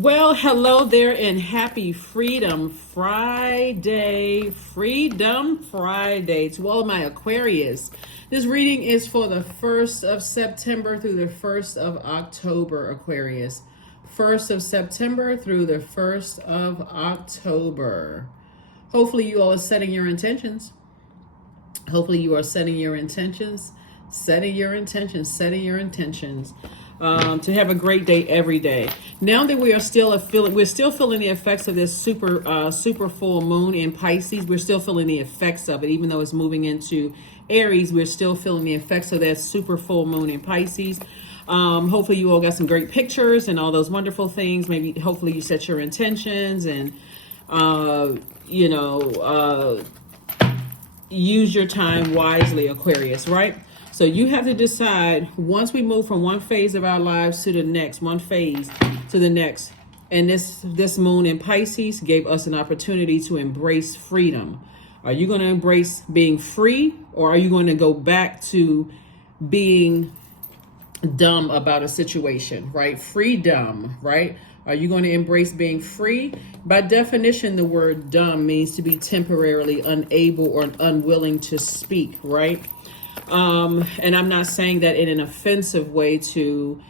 Well, hello there and happy Freedom Friday. Freedom Friday to all of my Aquarius. This reading is for the 1st of September through the 1st of October, Aquarius. 1st of September through the 1st of October. Hopefully you all are setting your intentions. Hopefully you are setting your intentions. Setting your intentions. To have a great day every day. Now that we are still feeling the effects of this super full moon in Pisces. We're still feeling the effects of it, even though it's moving into Aries. We're still feeling the effects of that super full moon in Pisces. Hopefully you all got some great pictures and all those wonderful things. Hopefully you set your intentions and use your time wisely, Aquarius, right? So you have to decide, once we move from one phase of our lives to the next, one phase to the next, and this moon in Pisces gave us an opportunity to embrace freedom. Are you going to embrace being free, or are you going to go back to being dumb about a situation, right? Freedom, right? Are you going to embrace being free? By definition, the word dumb means to be temporarily unable or unwilling to speak, right? And I'm not saying that in an offensive way to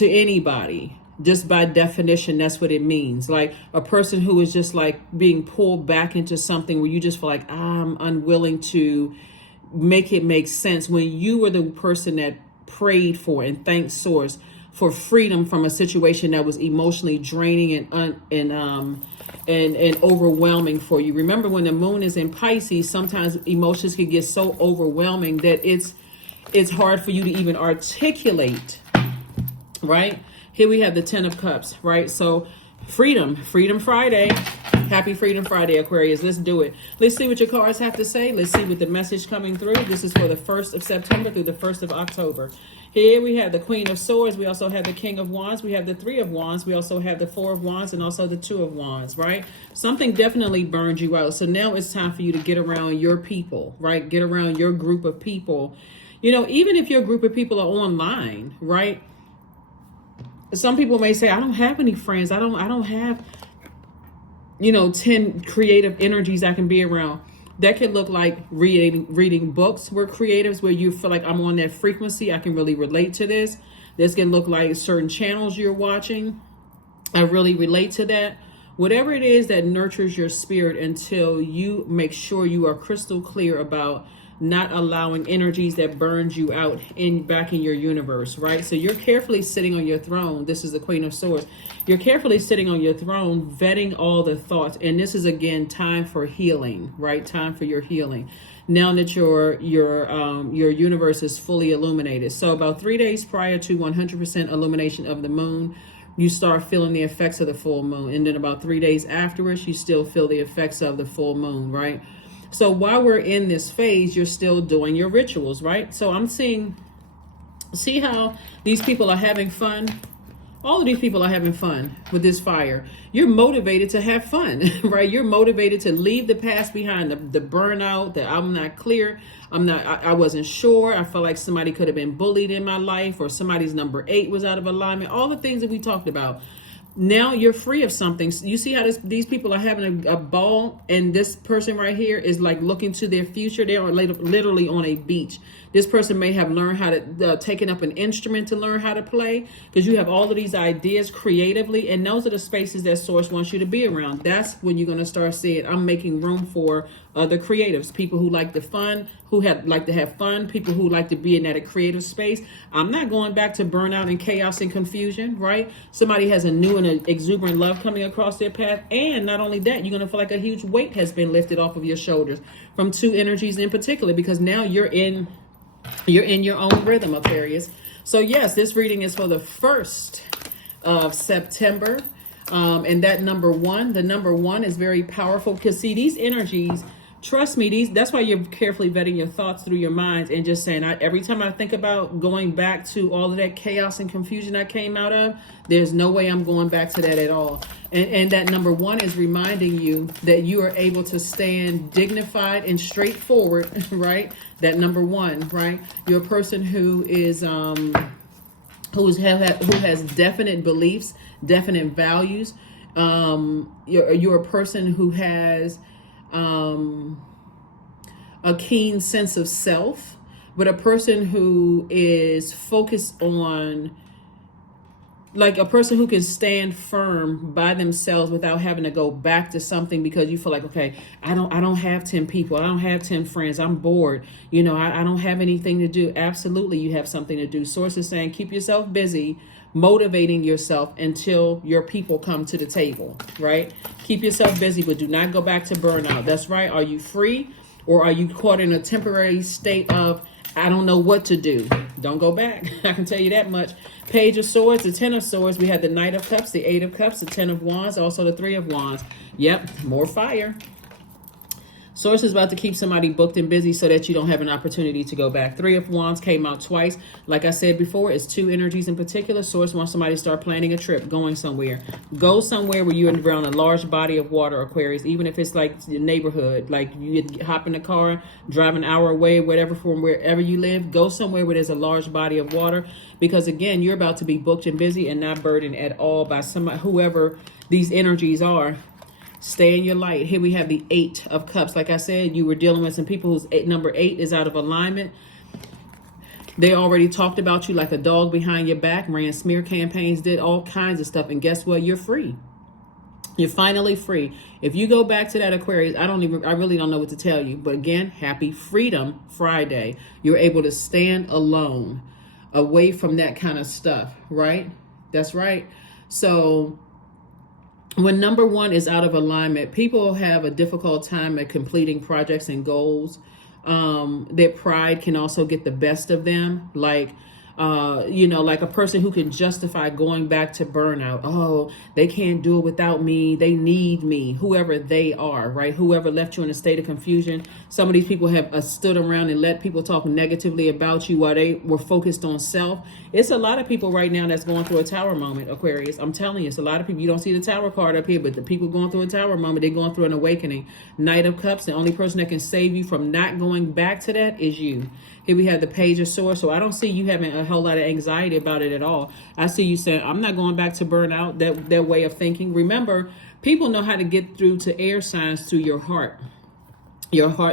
anybody. Just by definition, that's what it means. Like a person who is just like being pulled back into something where you just feel like, I'm unwilling to make it make sense, when you were the person that prayed for and thanked Source for freedom from a situation that was emotionally draining and overwhelming for you. Remember, when the moon is in Pisces, sometimes emotions can get so overwhelming that it's hard for you to even articulate, right? Here we have the 10 of Cups, right? So Freedom Friday. Happy Freedom Friday, Aquarius. Let's do it. Let's see what your cards have to say. Let's see what the message coming through. This is for the 1st of September through the 1st of October. Here we have the Queen of Swords. We also have the King of Wands. We have the 3 of Wands. We also have the 4 of Wands and also the 2 of Wands, right? Something definitely burned you out. So now it's time for you to get around your people, right? Get around your group of people. Even if your group of people are online, right? Some people may say, I don't have any friends. I don't have 10 creative energies I can be around. That could look like reading books. We're creatives, where you feel like I'm on that frequency. I can really relate to this. This can look like certain channels you're watching. I really relate to that. Whatever it is that nurtures your spirit, until you make sure you are crystal clear about not allowing energies that burns you out back in your universe, right? So you're carefully sitting on your throne. This is the Queen of Swords. You're carefully sitting on your throne, vetting all the thoughts. And this is, again, time for healing, right? Time for your healing. Now that your universe is fully illuminated. So about 3 days prior to 100% illumination of the moon, you start feeling the effects of the full moon. And then about 3 days afterwards, you still feel the effects of the full moon, right? So while we're in this phase, you're still doing your rituals, right? So I'm see how these people are having fun? All of these people are having fun with this fire. You're motivated to have fun, right? You're motivated to leave the past behind, the burnout, that I'm not clear. I wasn't sure. I felt like somebody could have been bullied in my life, or somebody's number 8 was out of alignment. All the things that we talked about. Now you're free of something. You see how these people are having a ball, and this person right here is like looking to their future. They are literally on a beach. This person may have learned how to, taken up an instrument to learn how to play, because you have all of these ideas creatively, and those are the spaces that Source wants you to be around. That's when you're going to start seeing, I'm making room for other creatives, people who like like to have fun, people who like to be in that creative space. I'm not going back to burnout and chaos and confusion, right? Somebody has a new and exuberant love coming across their path. And not only that, you're going to feel like a huge weight has been lifted off of your shoulders from 2 energies in particular, because now you're in your own rhythm, Aquarius. So yes, this reading is for the 1st of September. And that the number 1 is very powerful, because see, these energies, trust me, that's why you're carefully vetting your thoughts through your minds and just saying, every time I think about going back to all of that chaos and confusion I came out of, there's no way I'm going back to that at all. And that number 1 is reminding you that you are able to stand dignified and straightforward, right? That number 1, right? You're a person who is who has definite beliefs, definite values. You're a person who has a keen sense of self, but a person who is focused on, like a person who can stand firm by themselves without having to go back to something because you feel like, okay, I don't have 10 people, I don't have 10 friends, I'm bored, I don't have anything to do. Absolutely, you have something to do. Source is saying keep yourself busy, motivating yourself until your people come to the table, right? Keep yourself busy, but do not go back to burnout. That's right. Are you free, or are you caught in a temporary state of, I don't know what to do? Don't go back. I can tell you that much. Page of Swords, the Ten of Swords. We had the Knight of Cups, the Eight of Cups, the Ten of Wands, also the Three of Wands. Yep, more fire. Source is about to keep somebody booked and busy so that you don't have an opportunity to go back. Three of Wands came out twice. Like I said before, it's two energies in particular. Source wants somebody to start planning a trip, going somewhere. Go somewhere where you're around a large body of water, Aquarius, even if it's like your neighborhood. Like you hop in the car, drive an hour away, whatever, from wherever you live. Go somewhere where there's a large body of water, because again, you're about to be booked and busy and not burdened at all by somebody, whoever these energies are. Stay in your light. Here we have the Eight of Cups. Like I said, you were dealing with some people whose number 8 is out of alignment. They already talked about you like a dog behind your back, ran smear campaigns, did all kinds of stuff. And guess what? You're free. You're finally free. If you go back to that, Aquarius, I really don't know what to tell you. But again, happy Freedom Friday. You're able to stand alone, away from that kind of stuff, right? That's right. So when number 1 is out of alignment, people have a difficult time at completing projects and goals. Their pride can also get the best of them. Like like a person who can justify going back to burnout. Oh, they can't do it without me. They need me, whoever they are, right? Whoever left you in a state of confusion. Some of these people have stood around and let people talk negatively about you while they were focused on self. It's a lot of people right now that's going through a tower moment, Aquarius. I'm telling you, it's a lot of people. You don't see the tower card up here, but the people going through a tower moment, they're going through an awakening. Knight of Cups, the only person that can save you from not going back to that is you. Here we have the Page of Swords. So I don't see you having a whole lot of anxiety about it at all. I see you saying, I'm not going back to burnout, that way of thinking. Remember, people know how to get through to air signs through your heart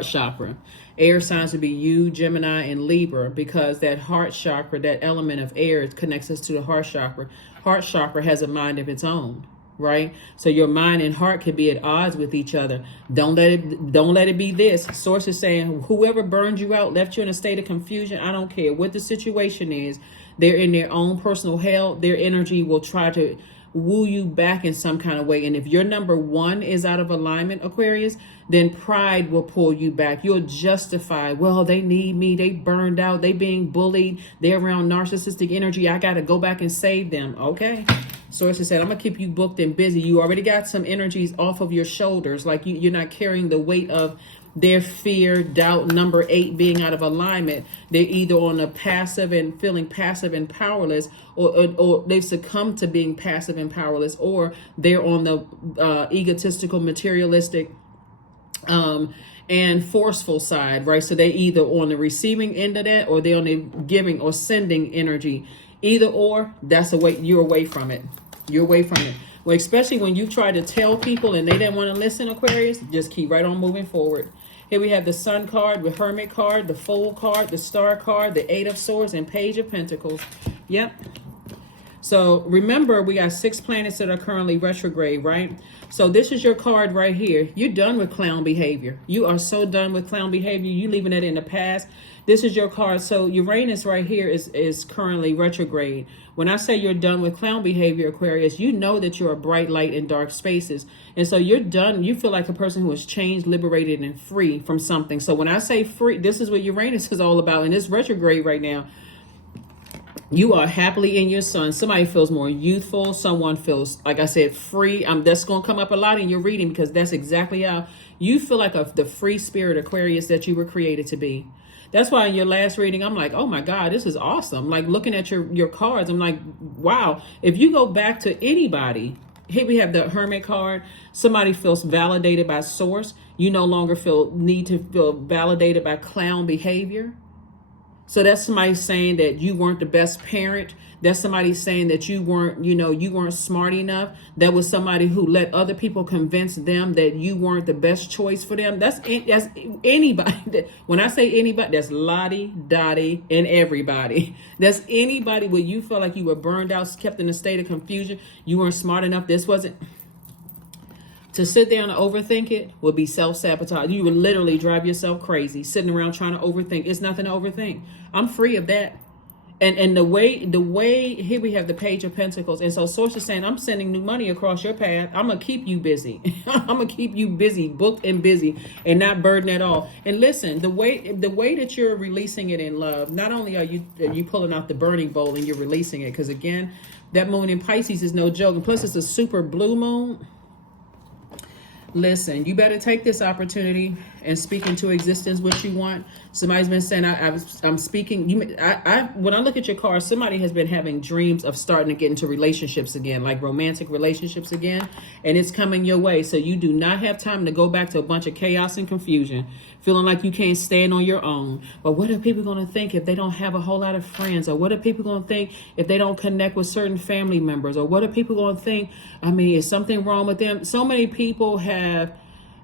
chakra. Air signs would be you, Gemini, and Libra, because that heart chakra, that element of air, connects us to the heart chakra. Heart chakra has a mind of its own, right? So your mind and heart could be at odds with each other. Don't let it be this. Source is saying whoever burned you out, left you in a state of confusion, I don't care what the situation is, they're in their own personal hell. Their energy will try to woo you back in some kind of way. And if your number 1 is out of alignment, Aquarius, then pride will pull you back. You'll justify, well, they need me, they burned out, they being bullied, they're around narcissistic energy, I got to go back and save them. Okay. Sources said, I'm going to keep you booked and busy. You already got some energies off of your shoulders. Like you're not carrying the weight of their fear, doubt, number 8 being out of alignment. They're either on a passive and feeling passive and powerless, or they've succumbed to being passive and powerless, or they're on the egotistical, materialistic, and forceful side, right? So they either on the receiving end of that, or they're on the giving or sending energy. Either or, that's you're away from it. You're away from it. Well, especially when you try to tell people and they didn't want to listen, Aquarius, just keep right on moving forward. Here we have the Sun card, the Hermit card, the Fool card, the Star card, the Eight of Swords, and Page of Pentacles. Yep. So remember, we got 6 planets that are currently retrograde, right? So this is your card right here. You're done with clown behavior. You are so done with clown behavior. You leaving it in the past. This is your card. So Uranus right here is currently retrograde. When I say you're done with clown behavior, Aquarius, you know that you're a bright light in dark spaces. And so you're done. You feel like a person who is changed, liberated, and free from something. So when I say free, this is what Uranus is all about. And it's retrograde right now. You are happily in your sun. Somebody feels more youthful. Someone feels, like I said, free. That's going to come up a lot in your reading, because that's exactly how you feel like the free spirit, Aquarius, that you were created to be. That's why in your last reading, I'm like, oh my God, this is awesome. Like looking at your cards, I'm like, wow. If you go back to anybody, here we have the Hermit card. Somebody feels validated by source. You no longer need to feel validated by clown behavior. So that's somebody saying that you weren't the best parent. That's somebody saying that you weren't, you weren't smart enough. That was somebody who let other people convince them that you weren't the best choice for them. That's anybody. When I say anybody, that's Lottie, Dottie, and everybody. That's anybody where you felt like you were burned out, kept in a state of confusion. You weren't smart enough. This wasn't. To sit there and overthink it would be self-sabotage. You would literally drive yourself crazy sitting around trying to overthink. It's nothing to overthink. I'm free of that. And the way here we have the Page of Pentacles. And so Source is saying, I'm sending new money across your path. I'm going to keep you busy. I'm going to keep you busy, booked and busy, and not burden at all. And listen, the way that you're releasing it in love, not only are you pulling out the burning bowl and you're releasing it, because again, that moon in Pisces is no joke. And plus it's a super blue moon. Listen, you better take this opportunity and speak into existence what you want. Somebody's been saying, I'm speaking. When I look at your card, somebody has been having dreams of starting to get into relationships again, like romantic relationships again, and it's coming your way. So you do not have time to go back to a bunch of chaos and confusion, feeling like you can't stand on your own. But what are people going to think if they don't have a whole lot of friends? Or what are people going to think if they don't connect with certain family members? Or what are people going to think? I mean, is something wrong with them? So many people have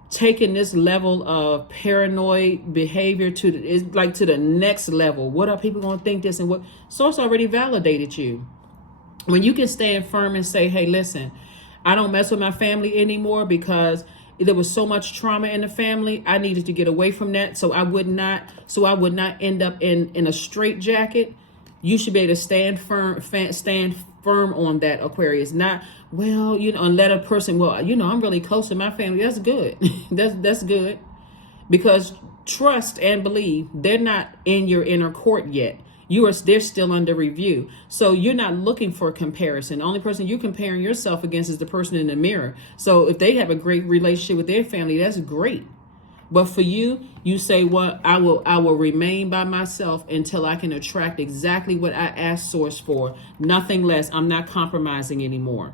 taken this level of paranoid behavior to the next level. What are people going to think this? And what Source already validated you. When you can stand firm and say, hey, listen, I don't mess with my family anymore because there was so much trauma in the family. I needed to get away from that so I would not end up in a straitjacket. You should be able to stand firm on that, Aquarius. Not, well, and let a person, well, I'm really close to my family. That's good. that's good. Because trust and believe, they're not in your inner court yet. They're still under review. So you're not looking for a comparison. The only person you're comparing yourself against is the person in the mirror. So if they have a great relationship with their family, that's great. But for you, you say, well, I will remain by myself until I can attract exactly what I asked Source for. Nothing less. I'm not compromising anymore.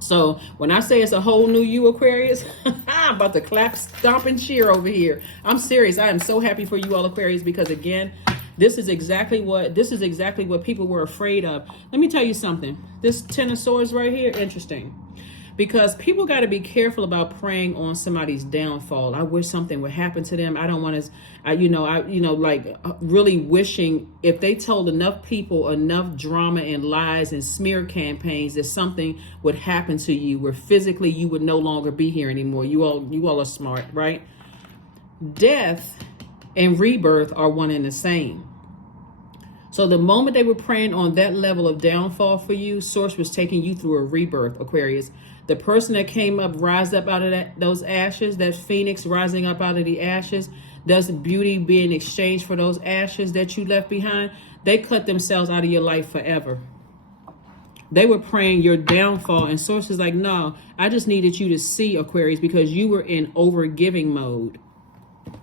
So when I say it's a whole new you, Aquarius, I'm about to clap, stomp, and cheer over here. I'm serious. I am so happy for you all, Aquarius, because again, this is exactly what people were afraid of. Let me tell you something. This Ten of Swords right here, interesting. Because people got to be careful about preying on somebody's downfall. I wish something would happen to them. I don't want to, really wishing if they told enough people enough drama and lies and smear campaigns that something would happen to you where physically you would no longer be here anymore. You all are smart, right? Death and rebirth are one and the same. So the moment they were preying on that level of downfall for you, Source was taking you through a rebirth, Aquarius. The person that came up, rised up out of those ashes, that phoenix rising up out of the ashes, does beauty being exchanged for those ashes that you left behind, they cut themselves out of your life forever. They were praying your downfall, and Source is like, no, I just needed you to see, Aquarius, because you were in overgiving mode.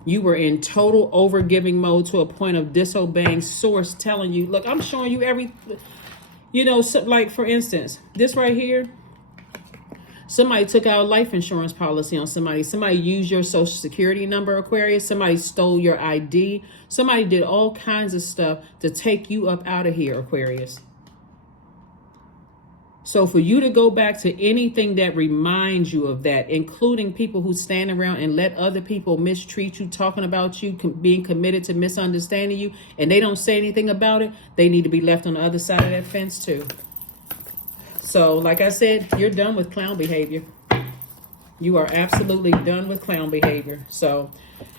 You were in total overgiving mode to a point of disobeying Source, telling you, look, I'm showing you everything. So, like, for instance, this right here, somebody took out a life insurance policy on somebody. Somebody used your social security number, Aquarius. Somebody stole your ID. Somebody did all kinds of stuff to take you up out of here, Aquarius. So for you to go back to anything that reminds you of that, including people who stand around and let other people mistreat you, talking about you, being committed to misunderstanding you, and they don't say anything about it, they need to be left on the other side of that fence too. So like I said, you're done with clown behavior. You are absolutely done with clown behavior. So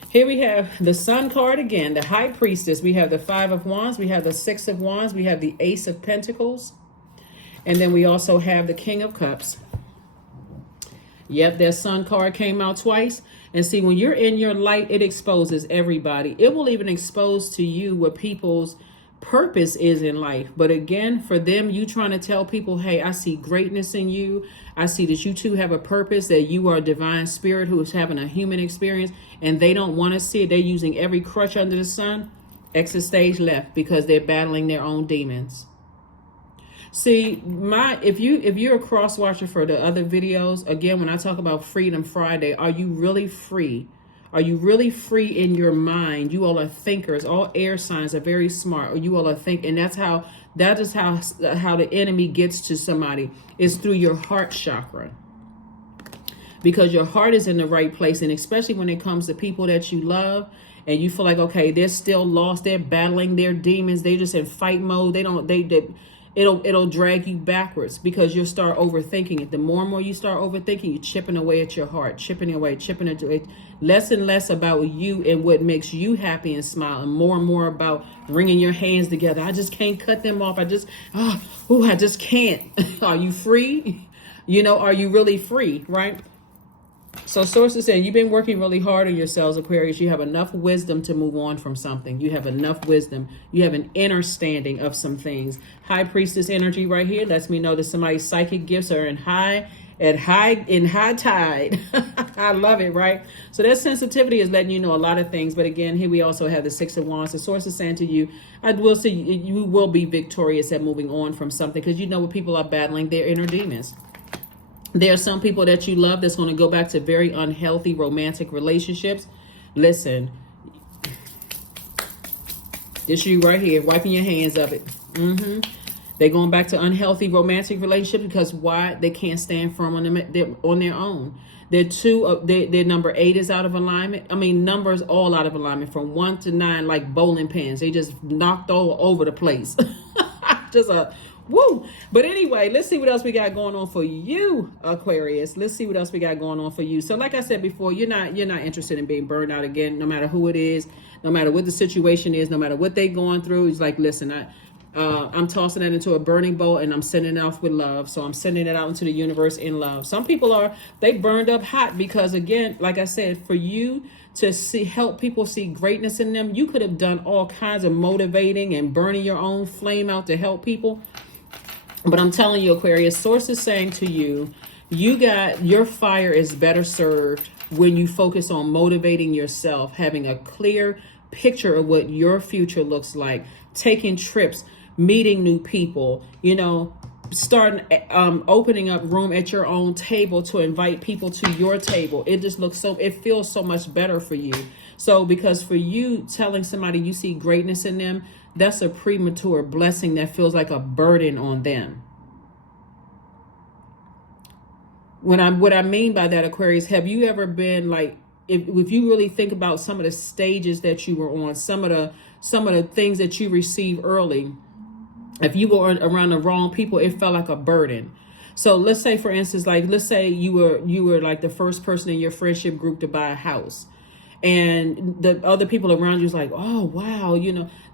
here we have the Sun card again, the High Priestess. We have the Five of Wands. We have the Six of Wands. We have the Ace of Pentacles. And then we also have the King of Cups. Yep, that Sun card came out twice. And see, when you're in your light, it exposes everybody. It will even expose to you what people's purpose is in life. But again, for them, you trying to tell people, hey, I see greatness in you. I see that you too have a purpose, that you are a divine spirit who is having a human experience, and they don't want to see it. They're using every crutch under the sun. Exit stage left, because they're battling their own demons. See, if you're a cross watcher for the other videos, again, when I talk about Freedom Friday, are you really free? Are you really free in your mind? You all are thinkers. All air signs are very smart. Or you all are thinking. And that is how the enemy gets to somebody, is through your heart chakra. Because your heart is in the right place, and especially when it comes to people that you love, and you feel like, okay, they're still lost, they're battling their demons, they're just in fight mode. It'll drag you backwards, because you'll start overthinking it. The more and more you start overthinking, you're chipping away at your heart, chipping away, less and less about you and what makes you happy and smile, and more about wringing your hands together. I just can't cut them off. I just can't. Are you free? Are you really free, right? So source is saying you've been working really hard on yourselves, Aquarius. You have enough wisdom to move on from something. You have enough wisdom. You have an understanding of some things. High priestess energy right here lets me know that somebody's psychic gifts are in high tide. I love it, right? So that sensitivity is letting you know a lot of things. But again, here we also have the Six of Wands. The source is saying to you, I will say you will be victorious at moving on from something, because you know what people are battling, their inner demons. There are some people that you love that's going to go back to very unhealthy romantic relationships. Listen, this you right here, wiping your hands of it. They're going back to unhealthy romantic relationships because why? They can't stand firm on their own. Their number 8 is out of alignment. I mean, numbers all out of alignment from 1 to 9, like bowling pins. They just knocked all over the place. Just a woo. But anyway, let's see what else we got going on for you, Aquarius. Let's see what else we got going on for you. So like I said before, you're not interested in being burned out again, no matter who it is, no matter what the situation is, no matter what they're going through. It's like, listen, I'm tossing it into a burning bowl and I'm sending it off with love. So I'm sending it out into the universe in love. Some people they burned up hot because, again, like I said, for you to help people see greatness in them, you could have done all kinds of motivating and burning your own flame out to help people. But I'm telling you, Aquarius, source is saying to you, your fire is better served when you focus on motivating yourself, having a clear picture of what your future looks like, taking trips, meeting new people, starting, opening up room at your own table to invite people to your table. It just it feels so much better for you. So because for you, telling somebody you see greatness in them, that's a premature blessing that feels like a burden on them. What I mean by that, Aquarius, have you ever been like, if you really think about some of the stages that you were on, some of the things that you received early, if you were around the wrong people, it felt like a burden. So let's say, for instance, let's say you were like the first person in your friendship group to buy a house. And the other people around you was like, oh, wow,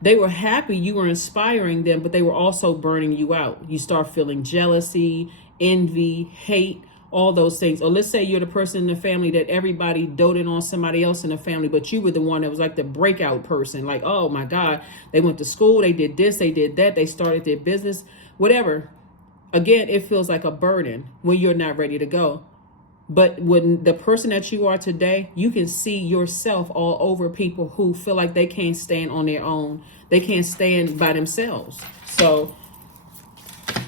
they were happy, you were inspiring them, but they were also burning you out. You start feeling jealousy, envy, hate, all those things. Or let's say you're the person in the family that everybody doted on somebody else in the family, but you were the one that was like the breakout person. Like, oh my God, they went to school, they did this, they did that, they started their business, whatever. Again, it feels like a burden when you're not ready to go. But when the person that you are today, you can see yourself all over people who feel like they can't stand on their own. They can't stand by themselves. So,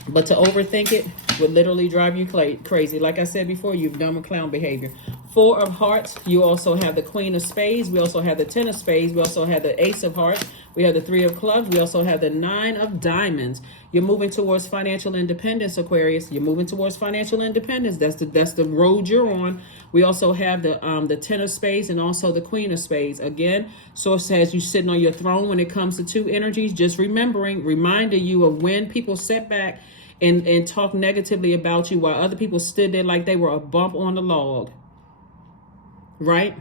but to overthink it would literally drive you crazy. Like I said before, you've done with clown behavior. 4 of Hearts, you also have the Queen of Spades. We also have the 10 of Spades. We also have the Ace of Hearts. We have the 3 of Clubs. We also have the 9 of Diamonds. You're moving towards financial independence, Aquarius. You're moving towards financial independence. That's the road you're on. We also have the 10 of Spades and also the Queen of Spades. Again, source has you sitting on your throne when it comes to 2 energies. Just reminding you of when people sit back and talk negatively about you while other people stood there like they were a bump on the log. Right?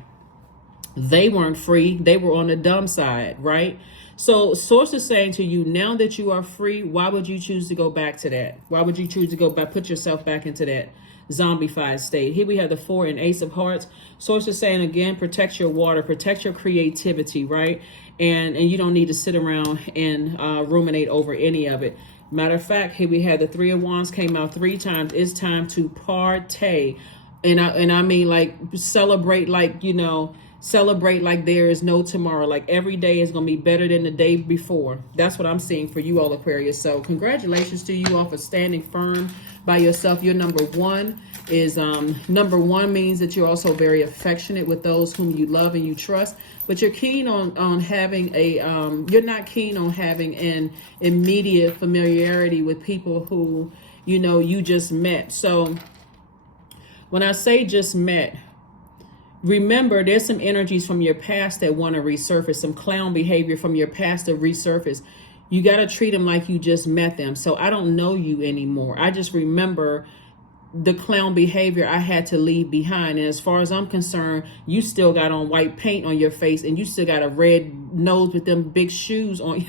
They weren't free. They were on the dumb side, right? So source is saying to you, now that you are free, why would you choose to go back to that? Why would you choose to go back, put yourself back into that zombified state? Here we have the 4 and Ace of Hearts. Source is saying, again, protect your water, protect your creativity, right? And you don't need to sit around and ruminate over any of it. Matter of fact, here we have the 3 of Wands came out 3 times. It's time to partay. And I mean, like, celebrate like there is no tomorrow. Like every day is going to be better than the day before. That's what I'm seeing for you all, Aquarius. So congratulations to you all for standing firm by yourself. You're number 1. is number one, means that you're also very affectionate with those whom you love and you trust, but you're keen on having a you're not keen on having an immediate familiarity with people who, you know, you just met. So when I say just met, remember, there's some energies from your past that want to resurface, some clown behavior from your past to resurface. You got to treat them like you just met them. So I don't know you anymore. I just remember the clown behavior I had to leave behind. And as far as I'm concerned, you still got on white paint on your face and you still got a red nose with them big shoes on.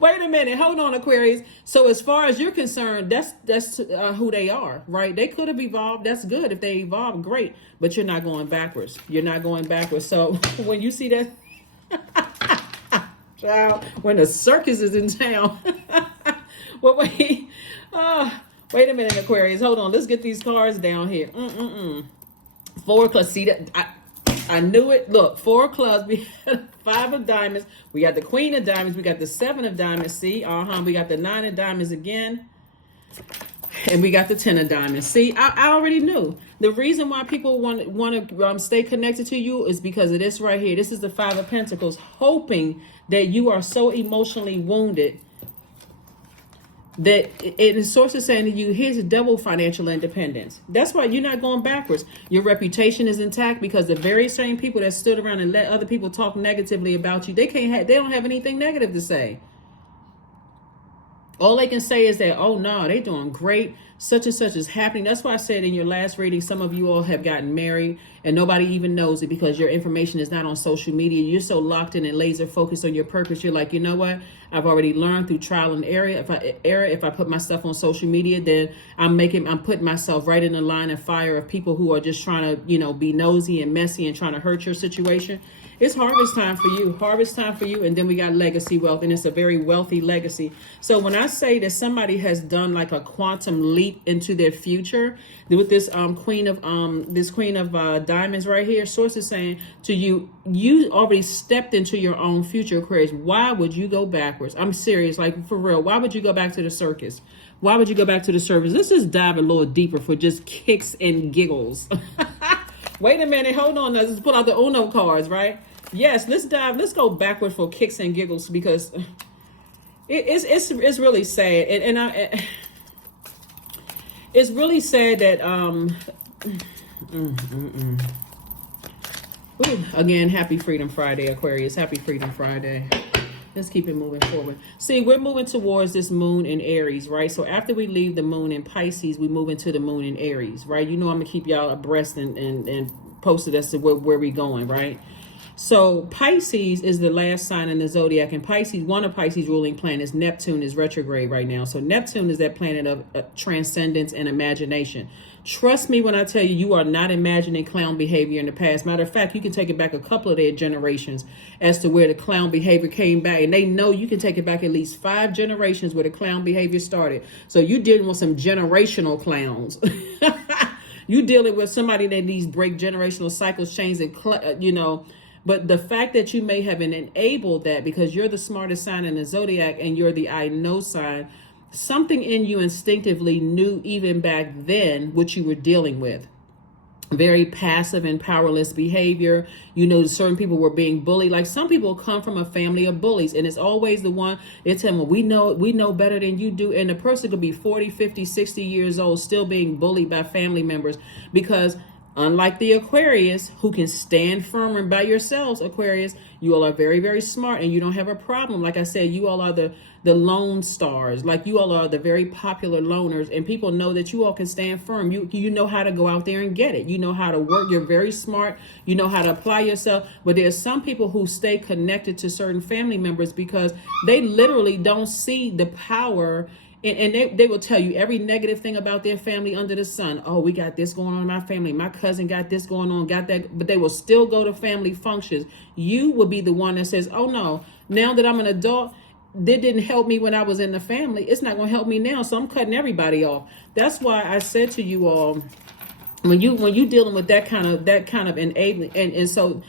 Wait a minute. Hold on, Aquarius. So as far as you're concerned, that's who they are, right? They could have evolved. That's good. If they evolved, great. But you're not going backwards. You're not going backwards. So when you see that, child, when the circus is in town, well, wait a minute, Aquarius. Hold on. Let's get these cards down here. Four clubs. See that? I knew it. Look, 4 clubs. We had 5 of diamonds. We got the queen of diamonds. We got the 7 of diamonds. See? We got the 9 of diamonds again. And we got the 10 of diamonds. See, I already knew. The reason why people want to stay connected to you is because of this right here. This is the 5 of Pentacles, hoping that you are so emotionally wounded that it is source is saying to you, here's a double financial independence. That's why you're not going backwards. Your reputation is intact because the very same people that stood around and let other people talk negatively about you, they don't have anything negative to say. All they can say is that, oh no, they're doing great. Such and such is happening. That's why I said in your last reading, some of you all have gotten married and nobody even knows it because your information is not on social media. You're so locked in and laser focused on your purpose. You're like, you know what? I've already learned through trial and error. If I put my stuff on social media, then I'm putting myself right in the line of fire of people who are just trying to, you know, be nosy and messy and trying to hurt your situation. It's harvest time for you, and then we got legacy wealth, and it's a very wealthy legacy. So when I say that somebody has done like a quantum leap into their future with this queen of diamonds right here, source is saying to you, you already stepped into your own future, Aquarius. Why would you go backwards? I'm serious, like for real. Why would you go back to the circus? Why would you go back to the service? Let's just dive a little deeper for just kicks and giggles. Wait a minute, hold on. Let's pull out the Uno cards, right? Yes, let's go backward for kicks and giggles because it's really sad, and it's really sad that Ooh, again, happy Freedom Friday, Aquarius. Happy Freedom Friday. Let's keep it moving forward. See, we're moving towards this moon in Aries, right? So after we leave the moon in Pisces, we move into the moon in Aries, right? You know I'm going to keep y'all abreast and posted as to where we going, right? So Pisces is the last sign in the zodiac, and Pisces, one of Pisces' ruling planets, Neptune, is retrograde right now. So Neptune is that planet of transcendence and imagination. Trust me when I tell you, you are not imagining clown behavior in the past. Matter of fact, you can take it back a couple of their generations as to where the clown behavior came back. And they know you can take it back at least 5 generations where the clown behavior started. So you're dealing with some generational clowns. You're dealing with somebody that needs break generational cycles, chains, and, but the fact that you may have enabled that because you're the smartest sign in the zodiac and you're the I know sign, something in you instinctively knew even back then what you were dealing with. Very passive and powerless behavior. You know, certain people were being bullied. Like some people come from a family of bullies, and it's always the one, it's him, well, we know better than you do. And the person could be 40, 50, 60 years old, still being bullied by family members because unlike the Aquarius, who can stand firm and by yourselves, Aquarius, you all are very, very smart and you don't have a problem. Like I said, you all are the lone stars. Like you all are the very popular loners, and people know that you all can stand firm. You know how to go out there and get it. You know how to work. You're very smart. You know how to apply yourself. But there's some people who stay connected to certain family members because they literally don't see the power. And they will tell you every negative thing about their family under the sun. Oh, we got this going on in my family. My cousin got this going on, got that. But they will still go to family functions. You will be the one that says, oh, no, now that I'm an adult, that didn't help me when I was in the family. It's not going to help me now. So I'm cutting everybody off. That's why I said to you all, when you dealing with that kind of enabling, and so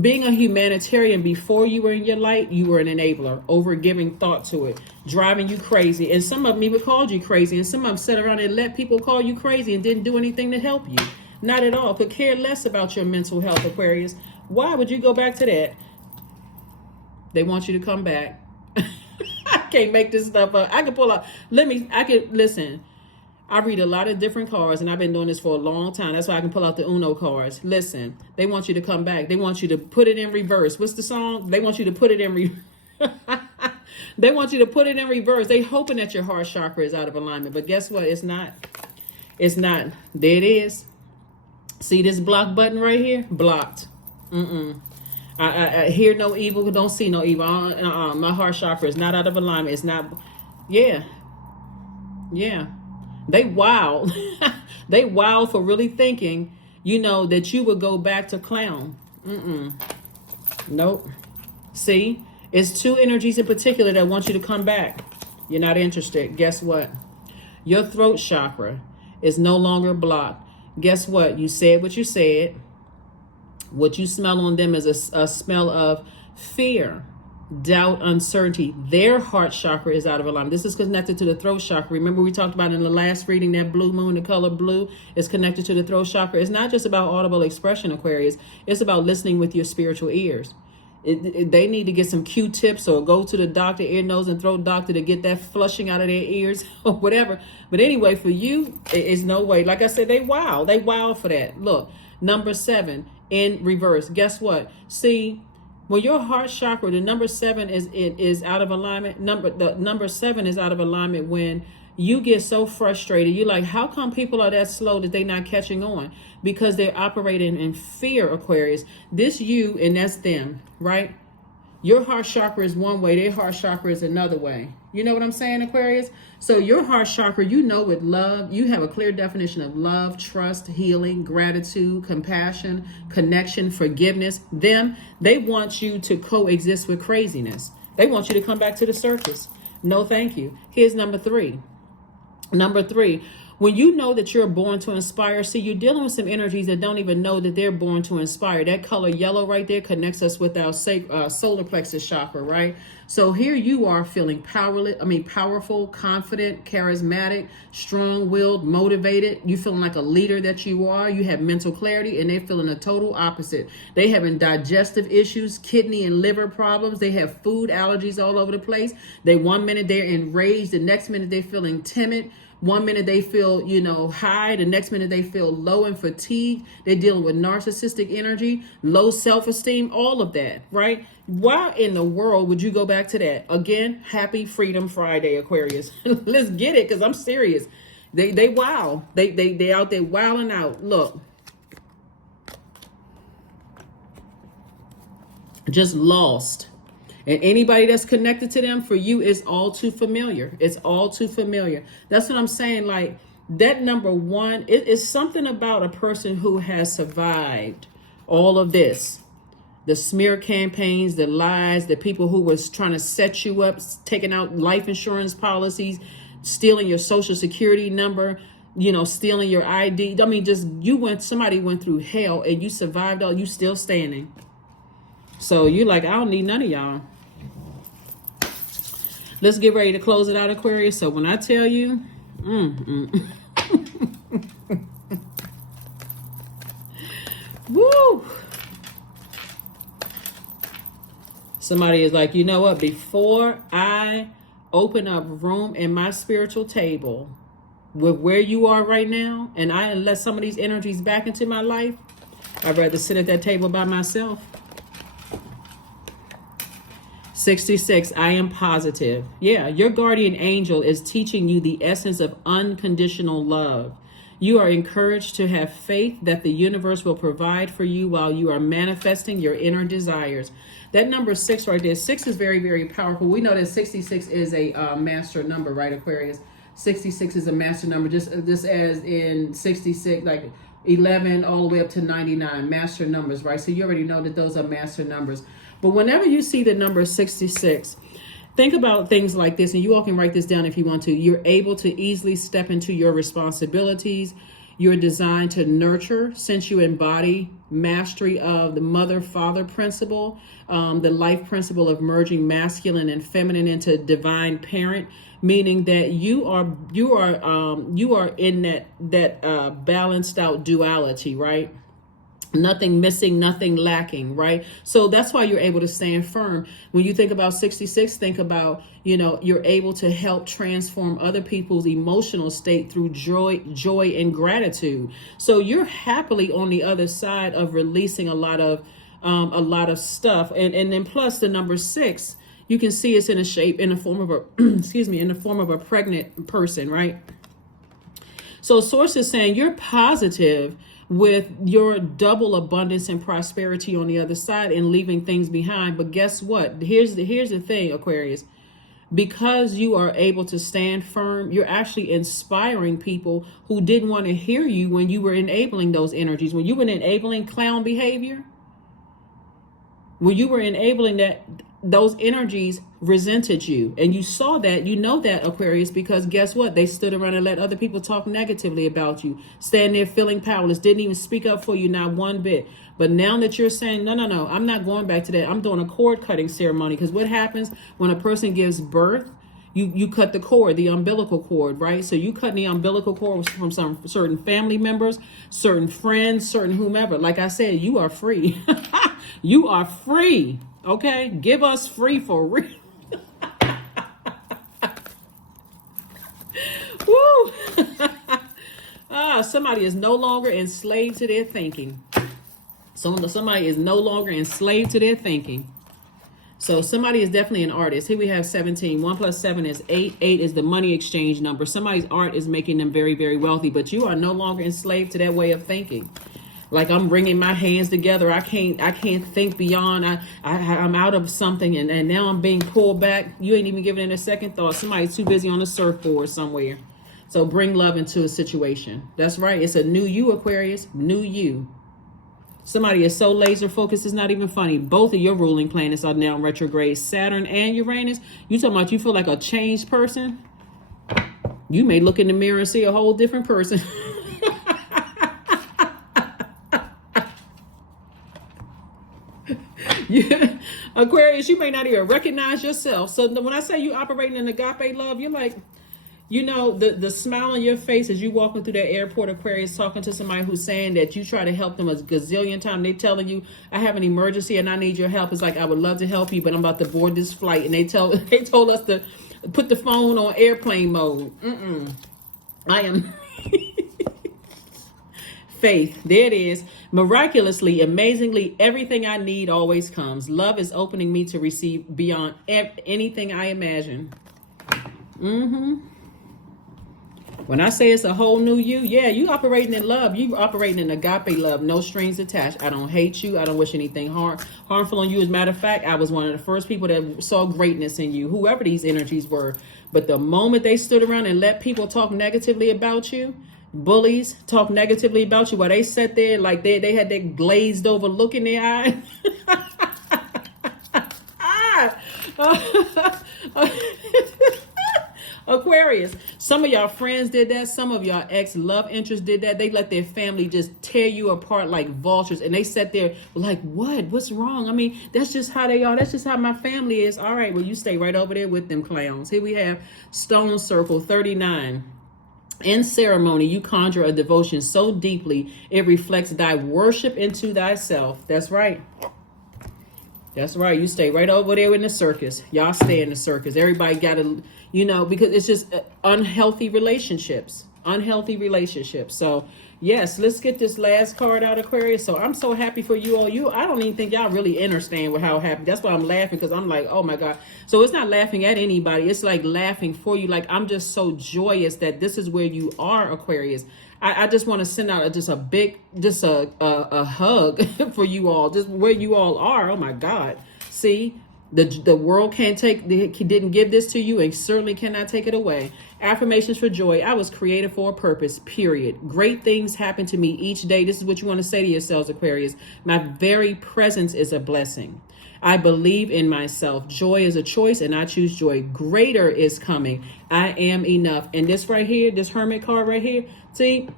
being a humanitarian, before you were in your light, you were an enabler, over giving thought to it, driving you crazy. And some of them even called you crazy. And some of them sat around and let people call you crazy and didn't do anything to help you. Not at all. Could care less about your mental health, Aquarius. Why would you go back to that? They want you to come back. I can't make this stuff up. I can pull out. Listen. I read a lot of different cards, and I've been doing this for a long time. That's why I can pull out the Uno cards. Listen, they want you to come back. They want you to put it in reverse. What's the song? They want you to put it in They want you to put it in reverse. They hoping that your heart chakra is out of alignment. But guess what? It's not. It's not. There it is. See this block button right here? Blocked. I hear no evil. Don't see no evil. My heart chakra is not out of alignment. It's not. Yeah. They wild. They wild for really thinking, that you would go back to clown. Nope. See, it's two energies in particular that want you to come back. You're not interested. Guess what? Your throat chakra is no longer blocked. Guess what? You said what you said. What you smell on them is a smell of fear, doubt, uncertainty. Their heart chakra is out of alignment. This is connected to the throat chakra. Remember we talked about in the last reading that blue moon, the color blue, is connected to the throat chakra. It's not just about audible expression, Aquarius. It's about listening with your spiritual ears. They need to get some Q-tips or go to the doctor, ear, nose, and throat doctor to get that flushing out of their ears or whatever. But anyway, for you, it's no way. Like I said, they wild. They wild for that. Look, number 7 in reverse. Guess what? See, when your heart chakra, the number 7 is out of alignment. The number 7 is out of alignment when you get so frustrated. You're like, how come people are that slow that they're not catching on? Because they're operating in fear, Aquarius. This you and that's them, right? Your heart chakra is one way. Their heart chakra is another way. You know what I'm saying, Aquarius? So your heart chakra, with love, you have a clear definition of love, trust, healing, gratitude, compassion, connection, forgiveness. They want you to coexist with craziness. They want you to come back to the circus. No, thank you. Here's number 3. Number 3, when you know that you're born to inspire, see, you're dealing with some energies that don't even know that they're born to inspire. That color yellow right there connects us with our solar plexus chakra, right? So here you are feeling powerful, confident, charismatic, strong-willed, motivated. You feeling like a leader that you are. You have mental clarity, and they're feeling a total opposite. They having digestive issues, kidney and liver problems. They have food allergies all over the place. One minute they're enraged, the next minute they're feeling timid. One minute they feel, high. The next minute they feel low and fatigued. They're dealing with narcissistic energy, low self-esteem, all of that, right? Why in the world would you go back to that? Again, happy Freedom Friday, Aquarius. Let's get it, because I'm serious. They wow. They out there wilding out. Look. Just lost. And anybody that's connected to them, for you, is all too familiar. It's all too familiar. That's what I'm saying. Like, that number 1, it is something about a person who has survived all of this. The smear campaigns, the lies, the people who was trying to set you up, taking out life insurance policies, stealing your social security number, stealing your ID. I mean, somebody went through hell and you survived all, you still standing. So you're like, I don't need none of y'all. Let's get ready to close it out, Aquarius. So when I tell you, woo! Somebody is like, you know what? Before I open up room in my spiritual table with where you are right now, and I let some of these energies back into my life, I'd rather sit at that table by myself. 66, I am positive. Yeah, your guardian angel is teaching you the essence of unconditional love. You are encouraged to have faith that the universe will provide for you while you are manifesting your inner desires. That number 6 right there, 6 is very, very powerful. We know that 66 is a master number, right, Aquarius? 66 is a master number, just as in 66, like 11 all the way up to 99, master numbers, right? So you already know that those are master numbers. But whenever you see the number 66, think about things like this, and you all can write this down if you want to. You're able to easily step into your responsibilities. You're designed to nurture since you embody mastery of the mother-father principle, the life principle of merging masculine and feminine into divine parent, meaning that you are in that balanced out duality, right? Nothing missing, nothing lacking, right? So that's why you're able to stand firm. When you think about 66, think about, you're able to help transform other people's emotional state through joy and gratitude. So you're happily on the other side of releasing a lot of stuff. And then plus the number 6, you can see it's in the form of a, in the form of a pregnant person, right? So source is saying you're positive with your double abundance and prosperity on the other side and leaving things behind. But guess what? Here's the thing, Aquarius. Because you are able to stand firm, you're actually inspiring people who didn't want to hear you when you were enabling those energies. When you were enabling clown behavior, when you were enabling that, those energies resented you. And you saw that, that, Aquarius, because guess what? They stood around and let other people talk negatively about you, stand there feeling powerless, didn't even speak up for you, not one bit. But now that you're saying, no, I'm not going back to that. I'm doing a cord cutting ceremony. Because what happens when a person gives birth? You cut the cord, the umbilical cord, right? So you cut the umbilical cord from some certain family members, certain friends, certain whomever. Like I said, you are free. You are free. Okay, give us free for real. Woo! Somebody is no longer enslaved to their thinking. Somebody is no longer enslaved to their thinking. So somebody is definitely an artist. Here we have 17. 1 plus 7 is 8. 8 is the money exchange number. Somebody's art is making them very, very wealthy, but you are no longer enslaved to that way of thinking. Like, I'm bringing my hands together. I can't think beyond. I'm out of something, and now I'm being pulled back. You ain't even giving it a second thought. Somebody's too busy on the surfboard somewhere. So bring love into a situation. That's right. It's a new you, Aquarius. New you. Somebody is so laser focused, it's not even funny. Both of your ruling planets are now in retrograde. Saturn and Uranus. You talking about you feel like a changed person? You may look in the mirror and see a whole different person. Yeah. Aquarius, you may not even recognize yourself. So when I say you operating in agape love, you're like, the smile on your face as you walking through that airport, Aquarius, talking to somebody who's saying that you try to help them a gazillion times. They telling you, I have an emergency and I need your help. It's like, I would love to help you, but I'm about to board this flight. And they told us to put the phone on airplane mode. I am faith. There it is. Miraculously, amazingly, everything I need always comes. Love is opening me to receive beyond anything I imagine. When I say it's a whole new you, yeah, you operating in love. You operating in agape love, no strings attached. I don't hate you. I don't wish anything harmful on you. As a matter of fact, I was one of the first people that saw greatness in you, whoever these energies were. But the moment they stood around and let people talk negatively about you, bullies talk negatively about you, while they sat there like they had that glazed over look in their eye. Aquarius, some of y'all friends did that. Some of y'all ex-love interests did that. They let their family just tear you apart like vultures. And they sat there like, what? What's wrong? I mean, that's just how they are. That's just how my family is. All right, well, you stay right over there with them clowns. Here we have Stone Circle 39. In ceremony, you conjure a devotion so deeply, it reflects thy worship into thyself. That's right. That's right. You stay right over there in the circus. Y'all stay in the circus. Everybody got to, because it's just unhealthy relationships. Unhealthy relationships. So, yes, let's get this last card out, Aquarius. So I'm so happy for you all. I don't even think y'all really understand how happy. That's why I'm laughing, because I'm like, oh my God. So it's not laughing at anybody. It's like laughing for you. Like, I'm just so joyous that this is where you are, Aquarius. I just want to send out a hug for you all, just where you all are. Oh my God. See, the world didn't give this to you and certainly cannot take it away. Affirmations for joy. I was created for a purpose, period. Great things happen to me each day. This is what you want to say to yourselves, Aquarius. My very presence is a blessing. I believe in myself. Joy is a choice and I choose joy. Greater is coming. I am enough. And this right here, this Hermit card right here, see,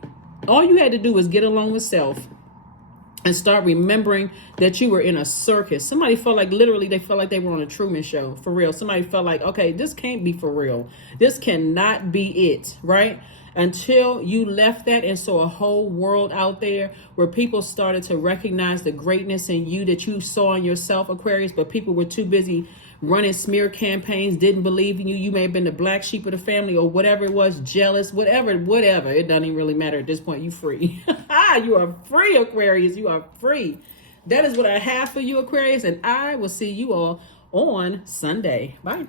all you had to do was get along with self. and start remembering that you were in a circus. Somebody felt like, literally, they felt like they were on a Truman Show, for real. Somebody felt like, okay, this can't be for real. This cannot be it, right? Until you left that and saw a whole world out there where people started to recognize the greatness in you that you saw in yourself, Aquarius, but people were too busy running smear campaigns, didn't believe in you. You may have been the black sheep of the family or whatever it was, jealous, whatever. It doesn't even really matter at this point. You free. You are free, Aquarius. You are free. That is what I have for you, Aquarius, and I will see you all on Sunday. Bye.